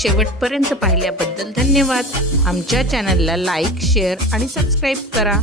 शेवटपर्यंत पाहिल्याबद्दल धन्यवाद. आमच्या चॅनलला लाईक शेअर आणि सबस्क्राईब करा.